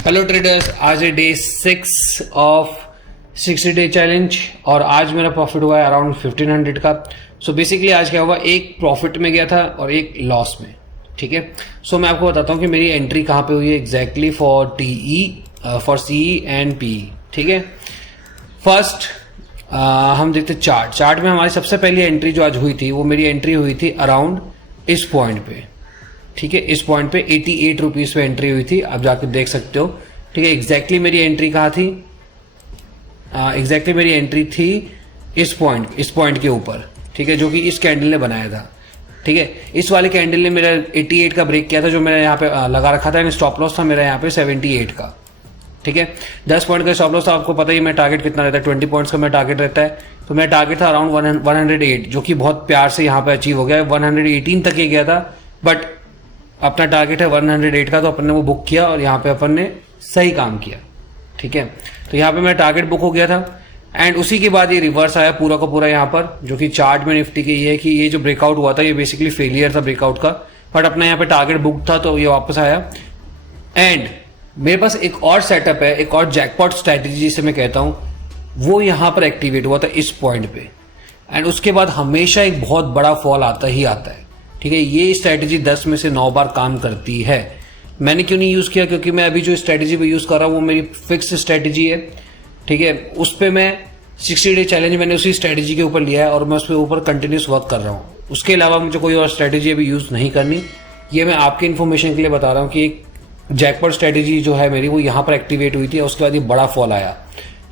Hello traders, आज है day 6 of 60 day challenge और आज मेरा प्रॉफिट हुआ है अराउंड 1500 का। सो बेसिकली आज क्या हुआ, एक प्रॉफिट में गया था और एक लॉस में। ठीक है, सो मैं आपको बताता हूँ कि मेरी एंट्री कहाँ पे हुई है exactly for for CE and PE. ठीक है, फर्स्ट हम देखते चार्ट में हमारी सबसे पहली एंट्री जो आज हुई थी वो मेरी एंट्री हुई थी अराउंड इस पॉइंट पे। ठीक है, इस पॉइंट पे 88 रुपीज पे एंट्री हुई थी, आप जाकर देख सकते हो। ठीक है, एग्जैक्टली मेरी एंट्री कहाँ थी, एग्जैक्टली मेरी एंट्री थी इस पॉइंट के ऊपर। ठीक है, जो कि इस कैंडल ने बनाया था। ठीक है, इस वाले कैंडल ने मेरा 88 का ब्रेक किया था, जो मेरा यहाँ पे लगा रखा था। स्टॉप लॉस था मेरा यहाँ पे 78 का। ठीक है, 10 पॉइंट का स्टॉप लॉस था, आपको पता ही मेरा टारगेट कितना रहता है, 20 पॉइंट्स का मेरा टारगेट रहता है। तो मेरा टारगेट था अराउंड 108, जो कि बहुत प्यार से यहाँ पे अचीव हो गया। 118 तक ही गया था, बट अपना टारगेट है 108 का, तो अपन ने वो बुक किया और यहाँ पे अपन ने सही काम किया। ठीक है, तो यहाँ पे मेरा टारगेट बुक हो गया था एंड उसी के बाद ये रिवर्स आया पूरा का पूरा यहाँ पर, जो कि चार्ट में निफ्टी की ये है कि ये जो ब्रेकआउट हुआ था ये बेसिकली फेलियर था ब्रेकआउट का, बट अपना यहाँ पे टारगेट बुक था तो ये वापस आया। एंड मेरे पास एक और सेटअप है, एक और जैकपॉट स्ट्रैटेजी जिसे मैं कहता हूँ, वो यहाँ पर एक्टिवेट हुआ था इस पॉइंट पे। एंड उसके बाद हमेशा एक बहुत बड़ा फॉल आता ही आता है। ठीक है, ये स्ट्रैटेजी 10 में से 9 बार काम करती है। मैंने क्यों नहीं यूज किया, क्योंकि मैं अभी जो स्ट्रैटेजी पे यूज कर रहा हूँ वो मेरी फिक्स स्ट्रैटेजी है। ठीक है, उस पर मैं 60 डे चैलेंज मैंने उसी स्ट्रैटेजी के ऊपर लिया है और मैं उस पर ऊपर कंटिन्यूस वर्क कर रहा हूँ। उसके अलावा मुझे कोई और स्ट्रैटेजी अभी यूज नहीं करनी। ये मैं आपके इन्फॉर्मेशन के लिए बता रहा हूँ कि एक जैकपॉट स्ट्रैटेजी जो है मेरी वो यहाँ पर एक्टिवेट हुई थी और उसके बाद ये बड़ा फॉल आया।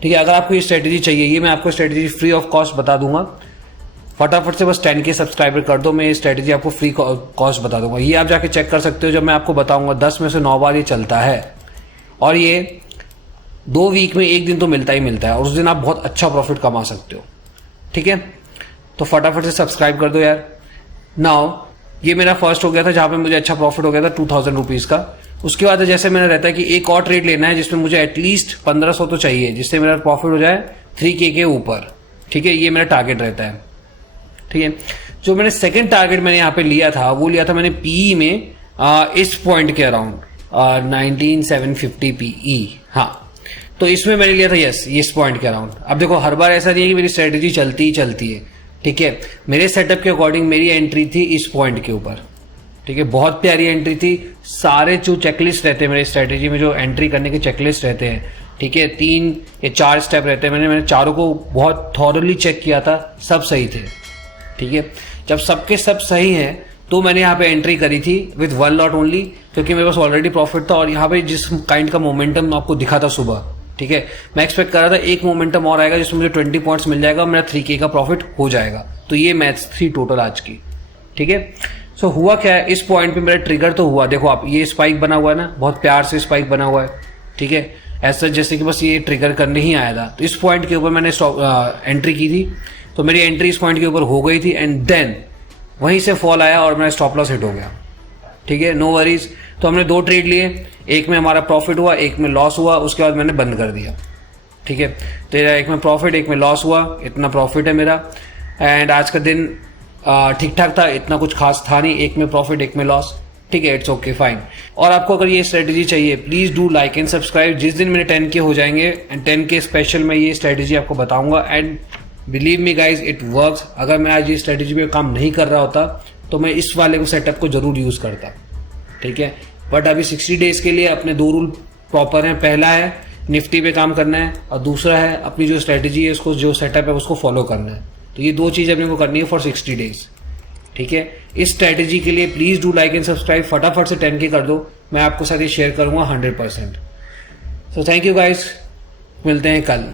ठीक है, अगर आपको ये स्ट्रैटेजी चाहिए, ये मैं आपको स्ट्रैटेजी फ्री ऑफ कॉस्ट बता दूंगा। फटाफट से बस 10K सब्सक्राइबर कर दो, मैं ये स्ट्रैटेजी आपको फ्री कॉस्ट बता दूंगा। ये आप जाके चेक कर सकते हो, जब मैं आपको बताऊंगा 10 में से 9 बार ये चलता है और ये 2 वीक में एक दिन तो मिलता ही मिलता है और उस दिन आप बहुत अच्छा प्रॉफिट कमा सकते हो। ठीक है, तो फटाफट से सब्सक्राइब कर दो यार। नाउ ये मेरा फर्स्ट हो गया था जहां पे मुझे अच्छा प्रॉफिट हो गया था 2000 रुपीज का। उसके बाद जैसे मैंने रहता है कि एक और ट्रेड लेना है जिसमें मुझे एटलीस्ट 1500 तो चाहिए, जिससे मेरा प्रॉफिट हो जाए 3K के ऊपर। ठीक है, ये मेरा टारगेट रहता है। ठीक है, जो मैंने सेकंड टारगेट मैंने यहाँ पे लिया था वो लिया था मैंने पीई में इस पॉइंट के अराउंड 19750 पीई। हाँ, तो इसमें मैंने लिया था इस पॉइंट के अराउंड। अब देखो, हर बार ऐसा नहीं है कि मेरी स्ट्रेटेजी चलती ही चलती है। ठीक है, मेरे सेटअप के अकॉर्डिंग मेरी एंट्री थी इस पॉइंट के ऊपर। ठीक है, बहुत प्यारी एंट्री थी। सारे जो चेकलिस्ट रहते हैं मेरे स्ट्रेटेजी में, जो एंट्री करने के चेकलिस्ट रहते हैं, ठीक है, 3 या 4 स्टेप रहते हैं, मैंने चारों को बहुत थॉरली चेक किया था, सब सही थे। ठीक है, जब सबके सब सही हैं तो मैंने यहाँ पे एंट्री करी थी विद 1 लॉट ओनली, क्योंकि मेरे पास ऑलरेडी प्रॉफिट था और यहाँ पे जिस काइंड का मोमेंटम आपको दिखा था सुबह, ठीक है, मैं एक्सपेक्ट कर रहा था एक मोमेंटम और आएगा जिसमें मुझे 20 पॉइंट्स मिल जाएगा और मेरा 3K का प्रॉफिट हो जाएगा। तो ये मैथ्स थी टोटल आज की। ठीक है, सो हुआ क्या है, इस पॉइंट पे मेरा ट्रिगर तो हुआ। देखो आप, ये स्पाइक बना हुआ है ना, बहुत प्यार से स्पाइक बना हुआ है। ठीक है, ऐसा जैसे कि बस ये ट्रिगर करने ही आया था। तो इस पॉइंट के ऊपर मैंने एंट्री की थी, तो मेरी एंट्री इस पॉइंट के ऊपर हो गई थी एंड देन वहीं से फॉल आया और मेरा स्टॉप लॉस हिट हो गया। ठीक है, नो वरीज। तो हमने 2 ट्रेड लिए, एक में हमारा प्रॉफिट हुआ, एक में लॉस हुआ, उसके बाद मैंने बंद कर दिया। ठीक है, तेरा एक में प्रॉफिट, एक में लॉस हुआ, इतना प्रॉफिट है मेरा। एंड आज का दिन ठीक ठाक था, इतना कुछ खास था नहीं, एक में प्रॉफिट एक में लॉस। ठीक है, इट्स ओके फाइन। और आपको अगर ये स्ट्रेटेजी चाहिए, please do like and subscribe. जिस दिन मेरे 10K हो जाएंगे एंड 10K स्पेशल मैं ये स्ट्रेटेजी आपको बताऊंगा and believe me guys, it works. अगर मैं आज ये स्ट्रेटेजी पे काम नहीं कर रहा होता तो मैं इस वाले सेटअप को जरूर यूज करता। ठीक है, बट अभी 60 डेज के लिए अपने 2 रूल प्रॉपर हैं। पहला है निफ्टी पे काम करना है और दूसरा है अपनी जो स्ट्रेटेजी है, उसको जो सेटअप है उसको फॉलो करना है। तो ये 2 चीज अपने को करनी है फॉर 60 डेज। ठीक है, इस स्ट्रेटेजी के लिए please do like and subscribe. फटाफट से 10K कर दो, मैं आपको साथ ही शेयर करूंगा 100%। सो थैंक यू गाइज, मिलते हैं कल।